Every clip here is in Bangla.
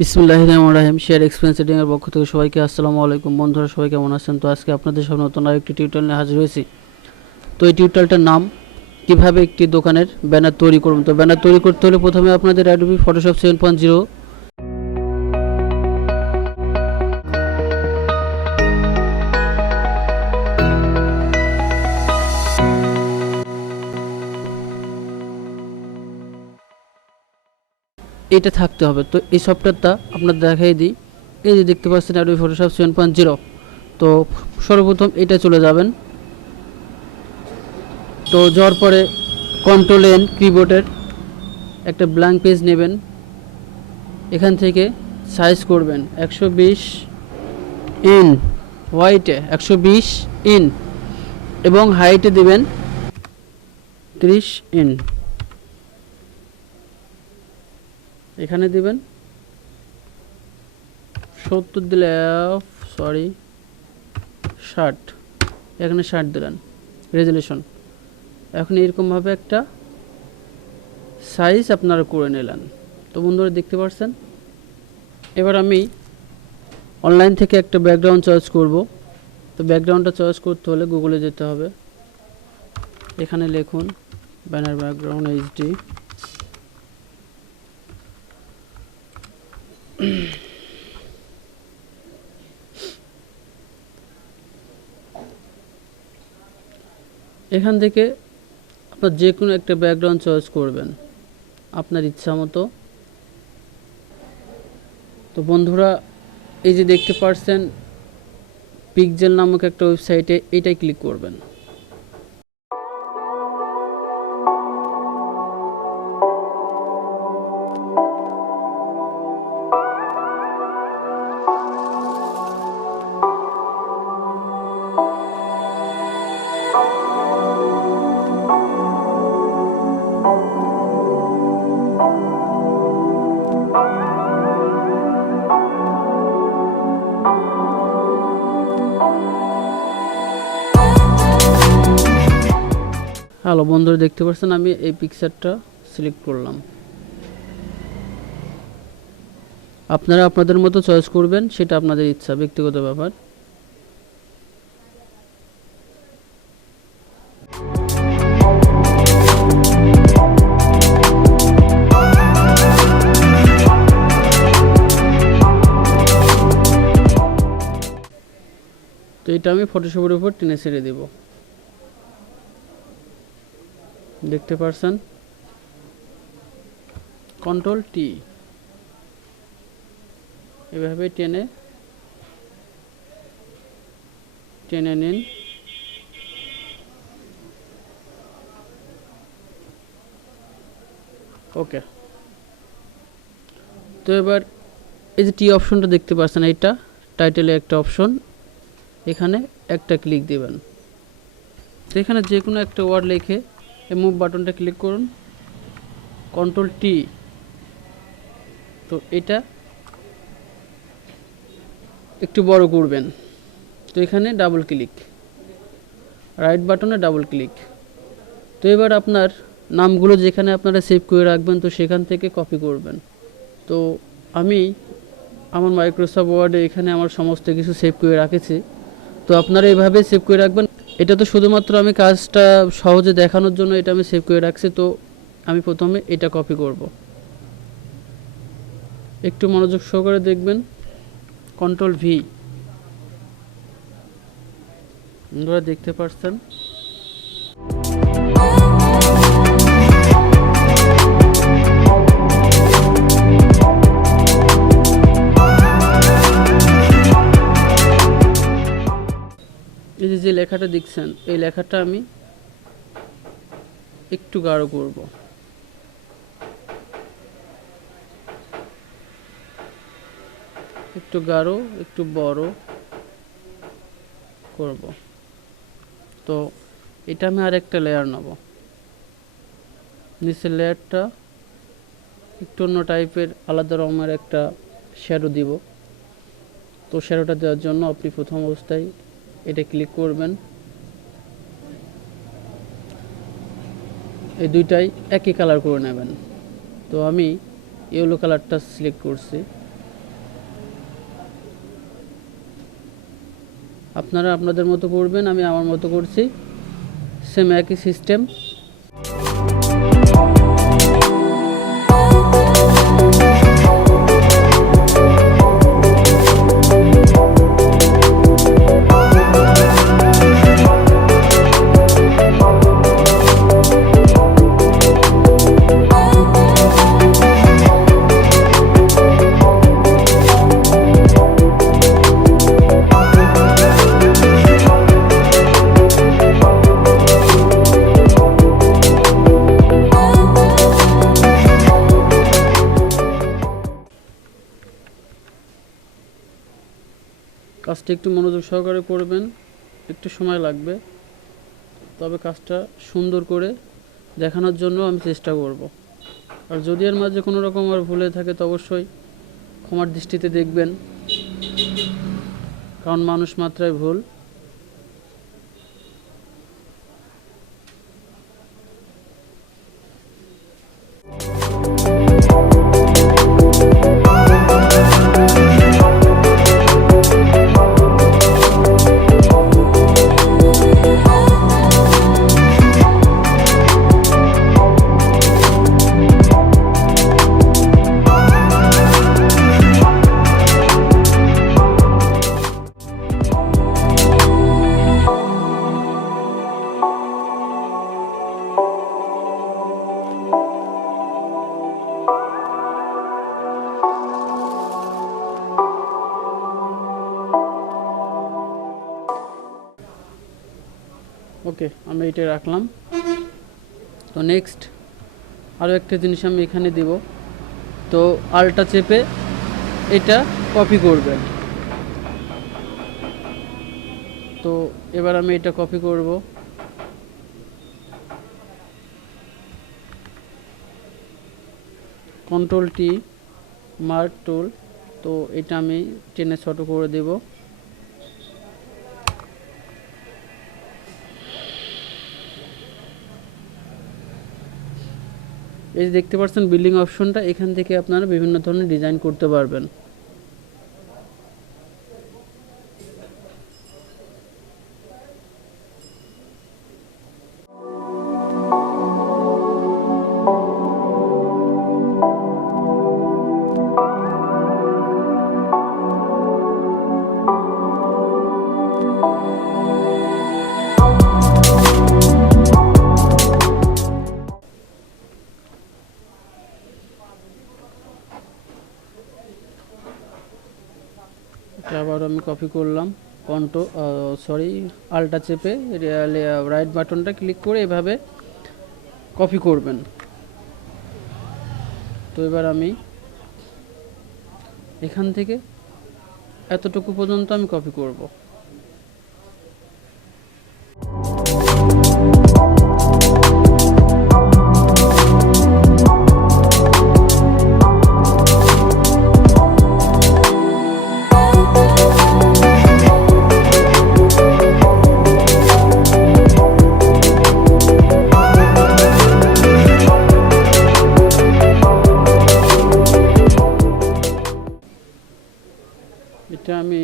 বিসমিল্লাহির রহমানির রহিম। শেয়ার এক্সপেরিয়েন্স এডিং এর পক্ষ থেকে সবাইকে আসসালামু আলাইকুম। বন্ধুরা সবাই কেমন আছেন? তো আজকে আপনাদের সামনে নতুন আরেকটি টিউটোরিয়াল নিয়ে হাজির হয়েছি। তো এই টিউটোরিয়ালটার নাম কিভাবে একটি দোকানের ব্যানার তৈরি করুন। তো ব্যানার তৈরি করতে হলে প্রথমে আপনাদের অ্যাডোবি ফটোশপ 7.0 এটা থাকতে হবে। তো এই সফটওয়্যারটা আপনাদের দেখাই দিই। এই যে দেখতে পাচ্ছেন অ্যাডোবি ফটোশপ 7.0। তো সর্বপ্রথম এটা চলে যাবেন। তো যাওয়ার পরে কন্ট্রোল এন কিবোর্ডের একটা ব্ল্যাঙ্ক পেজ নেবেন। এখান থেকে সাইজ করবেন 120 ইন, হোয়াইটে 120 ইন এবং হাইটে দেবেন 30 ইন। এখানে দিবেন 70 দিলে 60, এখানে 60 দিলেন রেজুলেশন। এখন এরকমভাবে একটা সাইজ আপনারা করে নিলেন। তো বন্ধুরা দেখতে পাচ্ছেন। এবার আমি অনলাইন থেকে একটা ব্যাকগ্রাউন্ড চয়েস করব। তো ব্যাকগ্রাউন্ডটা চয়েস করতে হলে গুগলে যেতে হবে। এখানে লিখুন ব্যানার ব্যাকগ্রাউন্ড এইচডি। এখান থেকে আপনার যে কোনো একটা ব্যাকগ্রাউন্ড চয়েস করবেন আপনার ইচ্ছা মতো। তো বন্ধুরা এই যে দেখতে পাচ্ছেন পিক্সেল নামক একটা ওয়েবসাইটে, এটাই ক্লিক করবেন। হ্যালো বন্ধুরা দেখতে পাচ্ছেন আমি এই পিকচারটা সিলেক্ট করলাম। আপনারা আপনাদের মতো চয়েস করবেন, সেটা আপনাদের ইচ্ছা, ব্যক্তিগত ব্যাপার। তো এটা আমি ফটোশপের উপর টেনে ছেড়ে দেব। দেখতে পাচ্ছেন কন্ট্রোল টি, এভাবে টেনে নিন। ওকে। তো এবার এই যে টি অপশনটা দেখতে পাচ্ছেন, এটা টাইটেলে একটা অপশন, এখানে একটা ক্লিক দিবেন। তো এখানে যে কোনো একটা ওয়ার্ড লিখে এই মুভ বাটনটা ক্লিক করুন, কন্ট্রোল টি। তো এটা একটু বড় করবেন। তো এখানে ডাবল ক্লিক, রাইট বাটনে ডাবল ক্লিক। তো এবার আপনার নামগুলো যেখানে আপনারা সেভ করে রাখবেন, তো সেখান থেকে কপি করবেন। তো আমি আমার মাইক্রোসফট ওয়ার্ডে এখানে আমার সমস্ত কিছু সেভ করে রাখেছি। তো আপনারা এইভাবে সেভ করে রাখবেন। এটা তো শুধুমাত্র আমি কাজটা সহজে দেখানোর জন্য এটা আমি সেভ করে রাখছি। তো আমি প্রথমে এটা কপি করব। একটু মনোযোগ সহকারে দেখবেন। কন্ট্রোল ভি, আপনারা দেখতে পাচ্ছেন। এই যে লেখাটা দেখছেন, এই লেখাটা আমি একটু গাঢ় করব। একটু গাঢ়, একটু বড় করব। তো এটা আমি আরেকটা লেয়ার নেব। নিচের লেয়ারটা একটু অন্য টাইপের, আলাদা রকমের একটা শ্যাডো দিব। তো শ্যাডোটা দেওয়ার জন্য আপনি প্রথম অবস্থায় এটা ক্লিক করবেন। এই দুইটাই একই কালার করে নেবেন। তো আমি ইয়েলো কালারটা সিলেক্ট করছি। আপনারা আপনাদের মতো করবেন, আমি আমার মতো করছি, সেম একই সিস্টেম। কাজটা একটু মনোযোগ সহকারে করবেন, একটু সময় লাগবে, তবে কাজটা সুন্দর করে দেখানোর জন্য আমি চেষ্টা করব। আর যদি এর মাঝে কোনো রকম আর ভুলে থাকে তো অবশ্যই ক্ষমার দৃষ্টিতে দেখবেন, কারণ মানুষ মাত্রাই ভুল। ওকে, আমি এটা রাখলাম। তো নেক্সট আরও একটা জিনিস আমি এখানে দিব। তো আলটা চেপে এটা কপি করবেন। তো এবার আমি এটা কপি করব। কন্ট্রোল টি, মার্ক টুল। তো এটা আমি টেনে ছোট করে দেব। এই যে দেখতে পাচ্ছেন বিল্ডিং অপশনটা, এখান থেকে আপনারা বিভিন্ন ধরনের ডিজাইন করতে পারবেন। আবার আমি কপি করলাম, আলটা চেপে রাইট বাটনটা ক্লিক করে এভাবে কপি করবেন। তো এবার আমি এখান থেকে এতটুকু পর্যন্ত আমি কপি করব। এটা আমি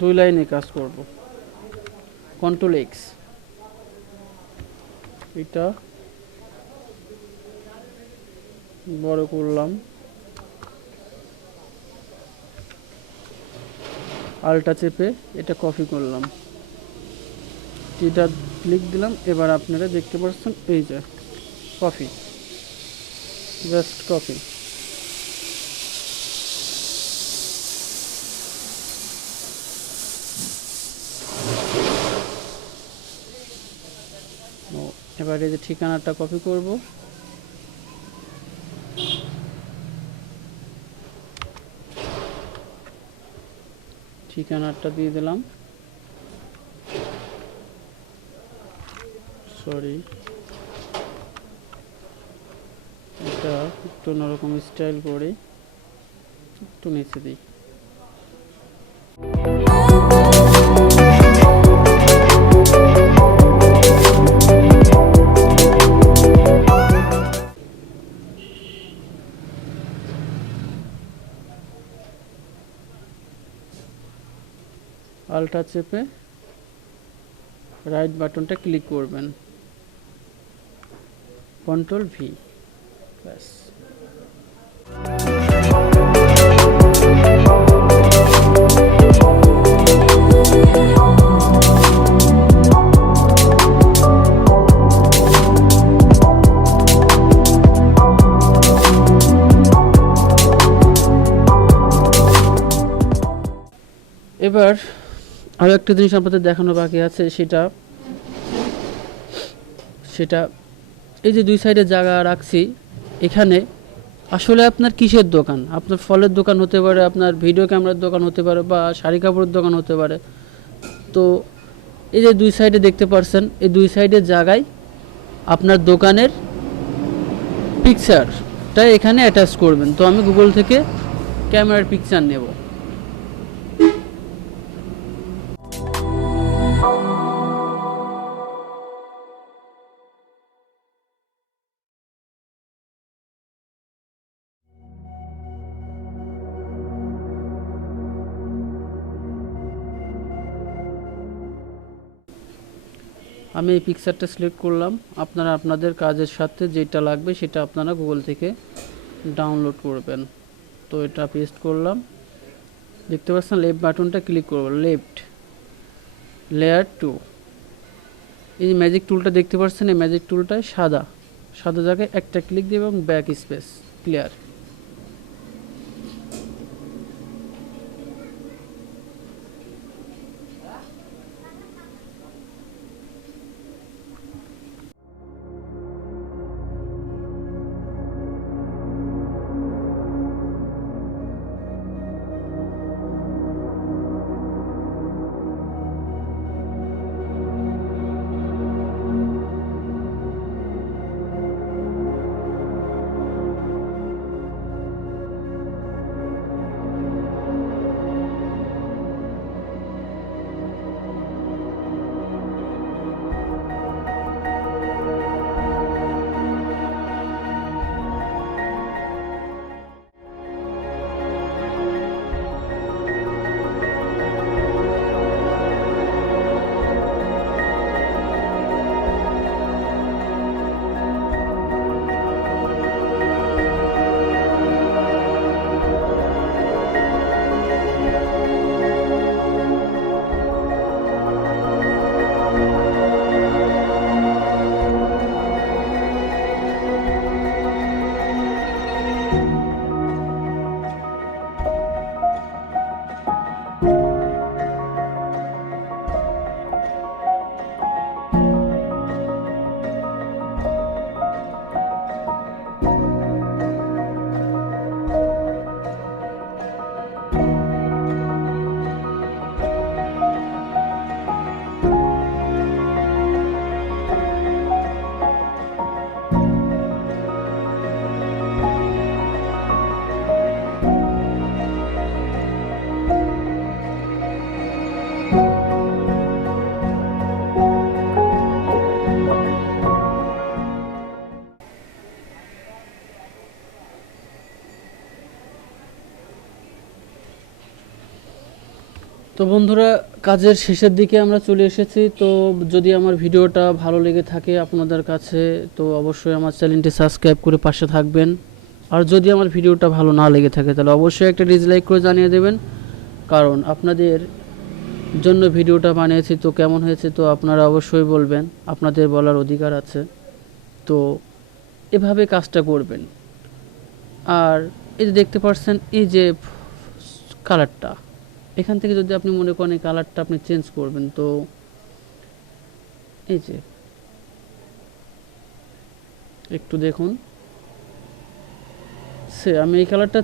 2 লাইনে কাজ করব। কন্ট্রোল এক্স, এটা বড় করলাম, আলটা চেপে এটা কপি করলাম, এটা ক্লিক দিলাম। এবার আপনারা দেখতে পাচ্ছেন এই যে কপি, জাস্ট কপি। এবার এই যে ঠিকানাটা কপি করব, ঠিকানাটা দিয়ে দিলাম। সরি, এটা একটু অন্যরকম স্টাইল করে একটু নিচে দিই। আলটা চেপে রাইট বাটনটা ক্লিক করবেন, কন্ট্রোল ভি, ব্যাস। এবার আরও একটা জিনিস আপনাদের দেখানো বাকি আছে, সেটা এই যে দুই সাইডে জায়গা রাখছি, এখানে আসলে আপনার কিসের দোকান, আপনার ফলের দোকান হতে পারে, আপনার ভিডিও ক্যামেরার দোকান হতে পারে, বা শাড়ি কাপড়ের দোকান হতে পারে। তো এই যে দুই সাইডে দেখতে পাচ্ছেন, এই দুই সাইডের জায়গায় আপনার দোকানের পিকচারটা এখানে অ্যাটাচ করবেন। তো আমি গুগল থেকে ক্যামেরার পিকচার নেব। আমি এই পিকচারটা সিলেক্ট করলাম। আপনারা আপনাদের কাজের সাথে যেটা লাগবে সেটা আপনারা গুগল থেকে ডাউনলোড করবেন। তো এটা পেস্ট করলাম, দেখতে পাচ্ছেন লেফট বাটনটা ক্লিক করব, লেফট লেয়ার 2। এই যে ম্যাজিক টুলটা দেখতে পাচ্ছেন, এই ম্যাজিক টুলটায় সাদা জায়গায় একটা ক্লিক দিয়ে এবং ব্যাক স্পেস ক্লিয়ার। তো বন্ধুরা, কাজের শেষের দিকে আমরা চলে এসেছি। তো যদি আমার ভিডিওটা ভালো লেগে থাকে আপনাদের কাছে, তো অবশ্যই আমার চ্যানেলটি সাবস্ক্রাইব করে পাশে থাকবেন। আর যদি আমার ভিডিওটা ভালো না লেগে থাকে তাহলে অবশ্যই একটা ডিসলাইক করে জানিয়ে দেবেন, কারণ আপনাদের জন্য ভিডিওটা বানিয়েছি। তো কেমন হয়েছে তো আপনারা অবশ্যই বলবেন, আপনাদের বলার অধিকার আছে। তো এভাবে কাজটা করবেন। আর এই যে দেখতে পাচ্ছেন, এই যে কালারটা, এখান থেকে যদি আপনি মনে করেন এই কালারটা আপনি চেঞ্জ করবেন, তো এই যে একটু দেখুন, আমি এই কালারটা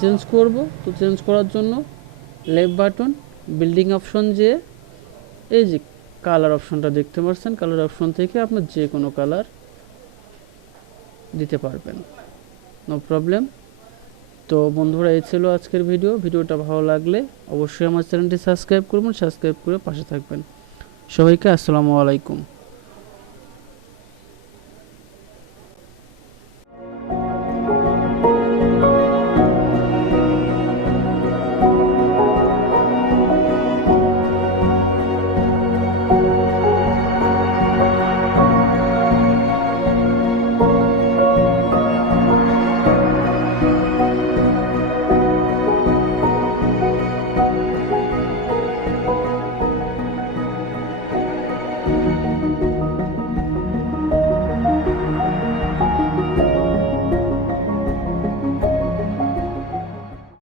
চেঞ্জ করব। তো চেঞ্জ করার জন্য লেফট বাটন, বিল্ডিং অপশন, যে এই যে কালার অপশনটা দেখতে পাচ্ছেন, কালার অপশন থেকে আপনার যে কোনো কালার দিতে পারবেন, নো প্রবলেম। তো বন্ধুরা, এই ছিল আজকের ভিডিওটা ভালো লাগলে অবশ্যই আমার চ্যানেলটি সাবস্ক্রাইব করবেন, সাবস্ক্রাইব করে পাশে থাকবেন। সবাইকে আসসালামু আলাইকুম।